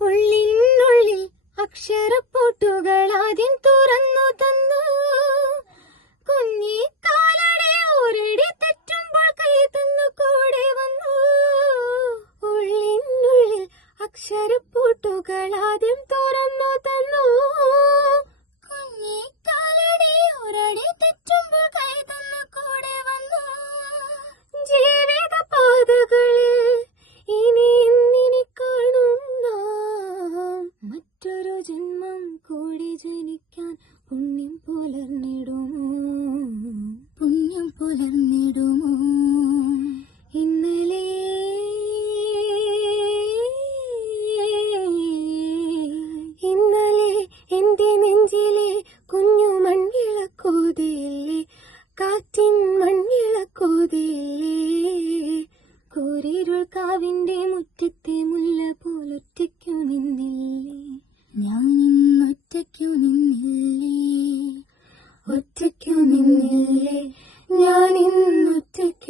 ഉള്ളിനുള്ളിൽ അക്ഷരപ്പൂട്ടുകൾ ആദ്യം തുറന്നു തന്നു. കുഞ്ഞിക്കാലടെ ഒരടി തെറ്റുമ്പോൾ കൈ തന്നു കൂടെ വന്നു. ഉള്ളിനുള്ളിൽ അക്ഷരപ്പൂട്ടുകൾ ആദ്യം തുറന്നു തന്നു. കുഞ്ഞിക്കാലടെ ഒരടി തെറ്റുമ്പോൾ കൈ തന്നു കൂടെ വന്നു. ജീവിത പാതകളിൽ ഇനി എന്നിനെ കാണും നാം. മറ്റൊരു ജന്മം കൂടി ജനിക്കാൻ പുണ്യം പുലർന്നിടുമോ, പുണ്യം പുലർന്നിടുമോ. ഇന്നലെ എന്റെ നെഞ്ചിലെ കുഞ്ഞു മൺവിളക്കോതില്ലേ, കാറ്റിൻ മൺവിളക്കോതില്ലേ. കൂരിരുൾ കാവിന്റെ മുറ്റത്തെ മുല്ല പോലൊറ്റയ്ക്കു നിന്നില്ലേ, ഞാനിന്നൊറ്റയ്ക്കു നിന്നില്ലേ, ഒറ്റയ്ക്കു നിന്നില്ലേ, ഞാനിന്നൊറ്റയ്ക്കു